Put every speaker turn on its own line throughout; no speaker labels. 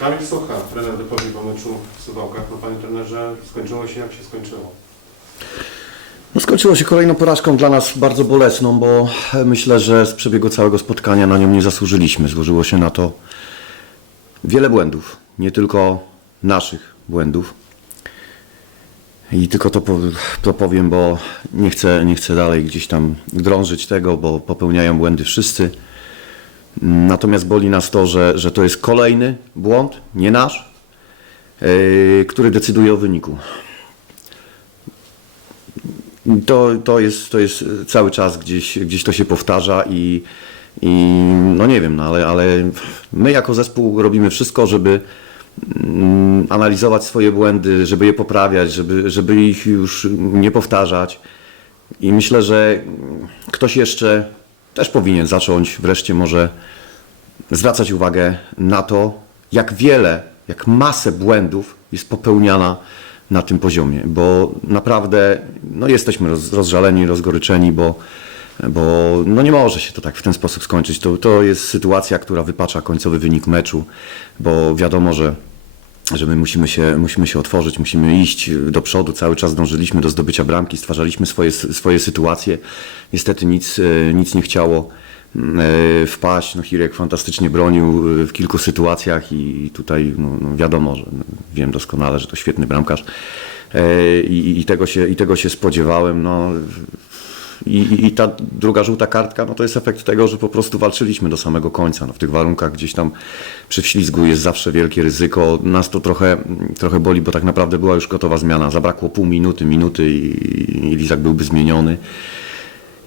Kamil Sucha, trener wypowiedzi po meczu w Suwałkach. No panie trenerze, skończyło się jak się skończyło.
No skończyło się kolejną porażką dla nas bardzo bolesną, bo myślę, że z przebiegu całego spotkania na nią nie zasłużyliśmy. Złożyło się na to wiele błędów, nie tylko naszych błędów. I tylko to, to powiem, bo nie chcę, nie chcę dalej gdzieś tam drążyć tego, bo popełniają błędy wszyscy. Natomiast boli nas to, że, że to jest kolejny błąd, nie nasz, yy, który decyduje o wyniku. To, to, jest, to jest cały czas gdzieś, gdzieś to się powtarza i, i no nie wiem, no ale, ale my jako zespół robimy wszystko, żeby mm, analizować swoje błędy, żeby je poprawiać, żeby, żeby ich już nie powtarzać. I myślę, że ktoś jeszcze też powinien zacząć wreszcie może zwracać uwagę na to, jak wiele, jak masę błędów jest popełniana na tym poziomie, bo naprawdę no, jesteśmy roz, rozżaleni, rozgoryczeni, bo, bo no, nie może się to tak w ten sposób skończyć. To, to jest sytuacja, która wypacza końcowy wynik meczu, bo wiadomo, że że my musimy się, musimy się otworzyć, musimy iść do przodu, cały czas dążyliśmy do zdobycia bramki, stwarzaliśmy swoje, swoje sytuacje. Niestety nic, e, nic nie chciało e, wpaść. No, Hirek fantastycznie bronił e, w kilku sytuacjach i tutaj no, no wiadomo, że no, wiem doskonale, że to świetny bramkarz i, i, tego, się, i tego się spodziewałem. No, i, i, ta druga żółta kartka, no to jest efekt tego, że po prostu walczyliśmy do samego końca. No w tych warunkach gdzieś tam przy wślizgu jest zawsze wielkie ryzyko. Nas to trochę, trochę boli, bo tak naprawdę była już gotowa zmiana. Zabrakło pół minuty, minuty i, i Lizak byłby zmieniony.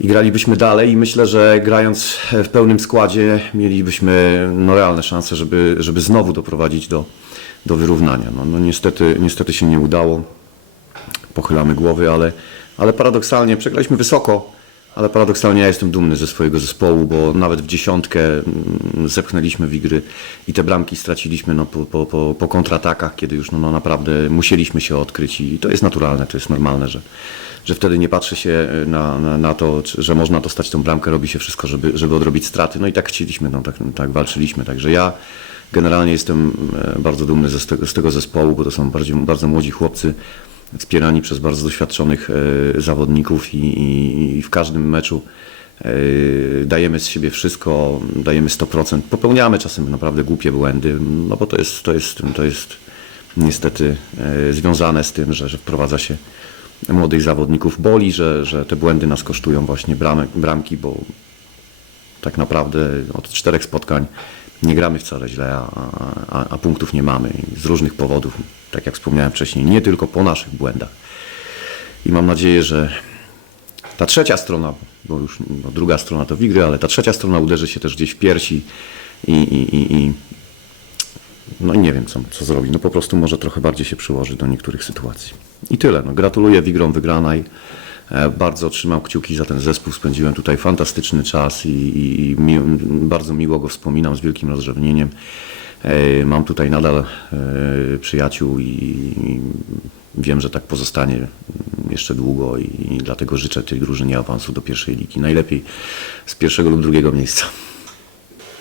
I gralibyśmy dalej i myślę, że grając w pełnym składzie mielibyśmy no, realne szanse, żeby, żeby znowu doprowadzić do, do wyrównania. No, no niestety, niestety się nie udało pochylamy głowy, ale, ale paradoksalnie przegraliśmy wysoko, ale paradoksalnie ja jestem dumny ze swojego zespołu, bo nawet w dziesiątkę mm, zepchnęliśmy w igry i te bramki straciliśmy no, po, po, po, kontratakach, kiedy już no, no, naprawdę musieliśmy się odkryć i to jest naturalne, to jest normalne, że, że wtedy nie patrzy się na, na, na to, że można dostać tą bramkę, robi się wszystko, żeby, żeby odrobić straty, no i tak chcieliśmy, no, tak, tak walczyliśmy, także ja generalnie jestem e, bardzo dumny ze, z tego- z tego zespołu, bo to są bardziej, bardzo młodzi chłopcy, wspierani przez bardzo doświadczonych e, zawodników i, i, i w każdym meczu e, dajemy z siebie wszystko, dajemy 100%. Popełniamy czasem naprawdę głupie błędy, no bo to jest, to jest, to jest niestety e, związane z tym, że, że wprowadza się młodych zawodników. Boli, że, że te błędy nas kosztują właśnie bramek, bramki, bo tak naprawdę od czterech spotkań nie gramy wcale źle, a, a, a punktów nie mamy z różnych powodów, tak jak wspomniałem wcześniej, nie tylko po naszych błędach. I mam nadzieję, że ta trzecia strona, bo już no, druga strona to wigry, ale ta trzecia strona uderzy się też gdzieś w piersi i, i, i, i no i nie wiem, co, co zrobi. No po prostu może trochę bardziej się przyłoży do niektórych sytuacji. I tyle. No, gratuluję Wigrom wygranej. E, Bardzo trzymam kciuki za ten zespół. Spędziłem tutaj fantastyczny czas i, i, i mi, bardzo miło go wspominam z wielkim rozrzewnieniem. E, Mam tutaj nadal e, przyjaciół i, wiem, że tak pozostanie jeszcze długo i, dlatego życzę tej drużynie awansu do pierwszej ligi. Najlepiej z pierwszego lub drugiego miejsca.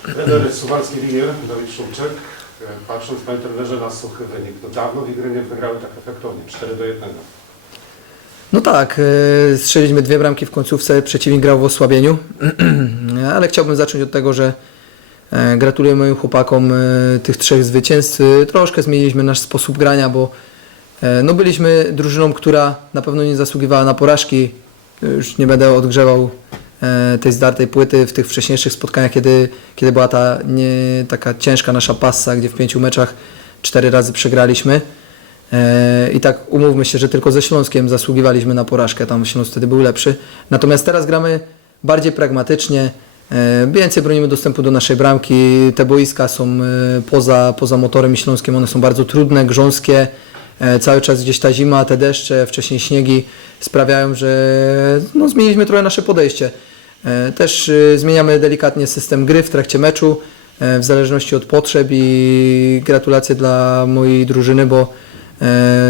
Trener Suwalski Winier, Dawid Szumczek. Patrząc panie trenerze na suchy wynik, no dawno Wigry nie wygrały tak efektownie, 4 do 1.
No tak, e, strzeliliśmy dwie bramki w końcówce, przeciwnik grał w osłabieniu, ale chciałbym zacząć od tego, że e, gratuluję moim chłopakom e, tych trzech zwycięstw. Troszkę zmieniliśmy nasz sposób grania, bo no byliśmy drużyną, która na pewno nie zasługiwała na porażki. Już nie będę odgrzewał tej zdartej płyty w tych wcześniejszych spotkaniach, kiedy, kiedy była ta nie, taka ciężka nasza passa, gdzie w pięciu meczach cztery razy przegraliśmy. E, I tak umówmy się, że tylko ze Śląskiem zasługiwaliśmy na porażkę, tam Śląsk wtedy był lepszy. Natomiast teraz gramy bardziej pragmatycznie, e, więcej bronimy dostępu do naszej bramki. Te boiska są e, poza, poza motorem i Śląskiem, one są bardzo trudne, grząskie. Cały czas gdzieś ta zima, te deszcze, wcześniej śniegi sprawiają, że no, zmieniliśmy trochę nasze podejście. Też zmieniamy delikatnie system gry w trakcie meczu, w zależności od potrzeb i gratulacje dla mojej drużyny, bo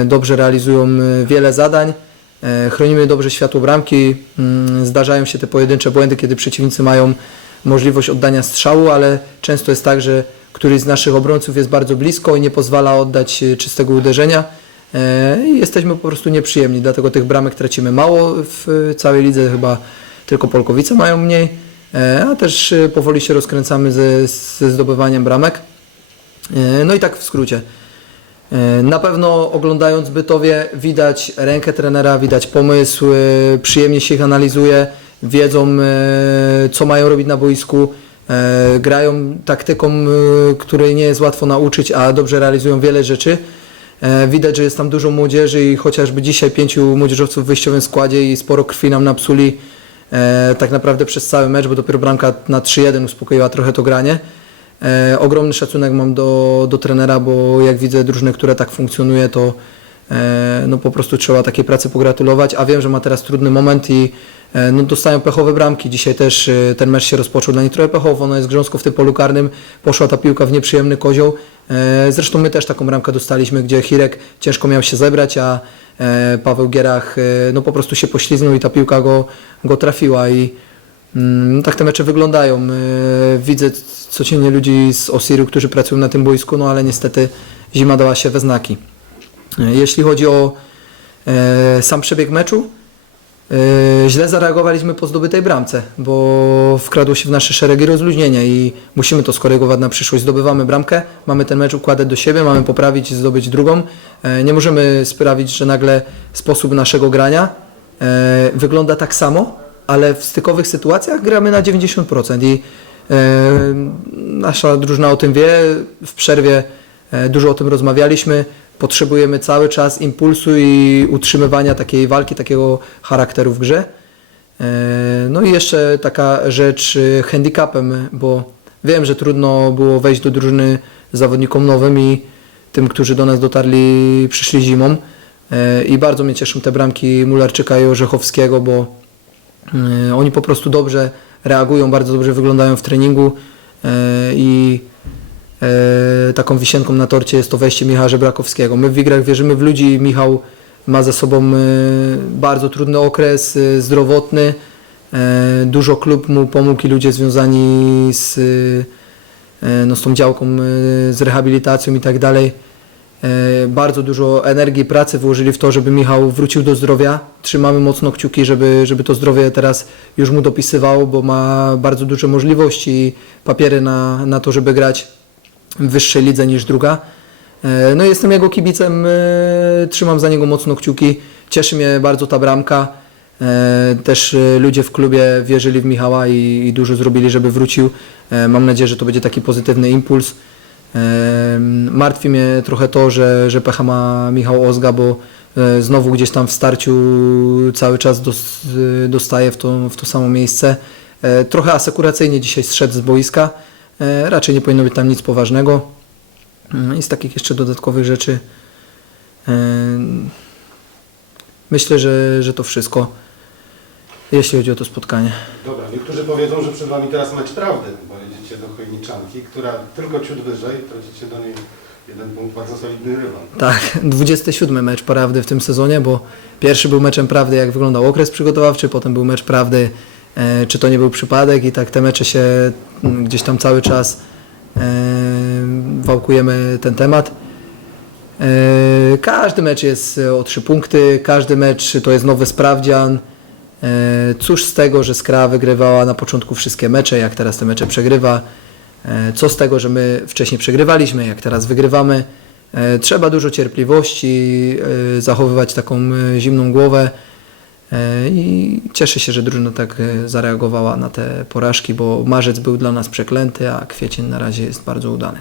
dobrze realizują e, wiele zadań. E, Chronimy dobrze światło bramki. Mm, Zdarzają się te pojedyncze błędy, kiedy przeciwnicy mają możliwość oddania strzału, ale często jest tak, że któryś z naszych obrońców jest bardzo blisko i nie pozwala oddać e, czystego uderzenia. E, I jesteśmy po prostu nieprzyjemni, dlatego tych bramek tracimy mało w całej lidze, chyba tylko Polkowice mają mniej, e, a też e, powoli się rozkręcamy ze, ze zdobywaniem bramek. E, No i tak w skrócie. E, Na pewno oglądając Bytowie widać rękę trenera, widać pomysł, przyjemnie się ich analizuje, wiedzą e, co mają robić na boisku, e, grają taktyką, której nie jest łatwo nauczyć, a dobrze realizują wiele rzeczy. Widać, że jest tam dużo młodzieży i chociażby dzisiaj pięciu młodzieżowców w wyjściowym składzie i sporo krwi nam napsuli tak naprawdę przez cały mecz, bo dopiero bramka na 3-1 uspokoiła trochę to granie. E, ogromny szacunek mam do, do trenera, bo jak widzę drużynę, która tak funkcjonuje, to e, no po prostu trzeba takiej pracy pogratulować, a wiem, że ma teraz trudny moment i e, no dostają pechowe bramki. Dzisiaj też e, ten mecz się rozpoczął dla nich trochę pechowo, no jest grząsko w tym polu karnym, poszła ta piłka w nieprzyjemny kozioł. E, zresztą my też taką bramkę dostaliśmy, gdzie Hirek ciężko miał się zebrać, a e, Paweł Gierach e, no po prostu się pośliznął i ta piłka go, go trafiła i Tak te mecze wyglądają. E, Widzę codziennie ludzi z Osiru, którzy pracują na tym boisku, no ale niestety zima dała się we znaki. E, Jeśli chodzi o e, sam przebieg meczu, źle zareagowaliśmy po zdobytej bramce, bo wkradło się w nasze szeregi rozluźnienia i musimy to skorygować na przyszłość. Zdobywamy bramkę, mamy ten mecz układać do siebie, mamy poprawić zdobyć drugą. Nie możemy sprawić, że nagle sposób naszego grania wygląda tak samo, ale w stykowych sytuacjach gramy na 90% i e, nasza drużyna o tym wie. W przerwie e, dużo o tym rozmawialiśmy. Potrzebujemy cały czas impulsu i utrzymywania takiej walki, takiego charakteru w grze. E, No i jeszcze taka rzecz e, handicapem, bo wiem, że trudno było wejść do drużyny zawodnikom nowym i tym, którzy do nas dotarli, przyszli zimą. E, I bardzo mnie cieszą te bramki Mularczyka i Orzechowskiego, bo oni po prostu dobrze reagują, bardzo dobrze wyglądają w treningu e, i e, taką wisienką na torcie jest to wejście Michała Żebrakowskiego. My w Wigrach wierzymy w ludzi, Michał ma za sobą e, bardzo trudny okres e, zdrowotny, e, dużo klub mu pomógł i ludzie związani z, e, no, z tą działką, e, z rehabilitacją i tak dalej. E, Bardzo dużo energii, pracy włożyli w to, żeby Michał wrócił do zdrowia. Trzymamy mocno kciuki, żeby, żeby to zdrowie teraz już mu dopisywało, bo ma bardzo duże możliwości i papiery na, na to, żeby grać w wyższej lidze niż druga. E, No jestem jego kibicem, e, trzymam za niego mocno kciuki. Cieszy mnie bardzo ta bramka. Też ludzie w klubie wierzyli w Michała i, dużo zrobili, żeby wrócił. Mam nadzieję, że to będzie taki pozytywny impuls. Martwi mnie trochę to, że, że pecha ma Michał Ozga, bo e, znowu gdzieś tam w starciu cały czas e, dostaje w to, w to samo miejsce. E, Trochę asekuracyjnie dzisiaj zszedł z boiska. Raczej nie powinno być tam nic poważnego. Mm, I z takich jeszcze dodatkowych rzeczy myślę, że, że to wszystko, jeśli chodzi o to spotkanie.
Dobra, niektórzy powiedzą, że przed Wami teraz mecz prawdy, bo jedziecie do Chojniczanki, która tylko ciut wyżej, tracicie do niej jeden punkt, bardzo solidny rywal.
Tak, 27 mecz prawdy w tym sezonie, bo pierwszy był meczem prawdy, jak wyglądał okres przygotowawczy, potem był mecz prawdy, e, czy to nie był przypadek i tak te mecze się mm, gdzieś tam cały czas e, wałkujemy ten temat. E, Każdy mecz jest o trzy punkty, każdy mecz to jest nowy sprawdzian. E, Cóż z tego, że Skra wygrywała na początku wszystkie mecze, jak teraz te mecze przegrywa. E, Co z tego, że my wcześniej przegrywaliśmy, jak teraz wygrywamy. E, Trzeba dużo cierpliwości, zachowywać taką zimną głowę i cieszę się, że drużyna tak zareagowała na te porażki, bo marzec był dla nas przeklęty, a kwiecień na razie jest bardzo udany.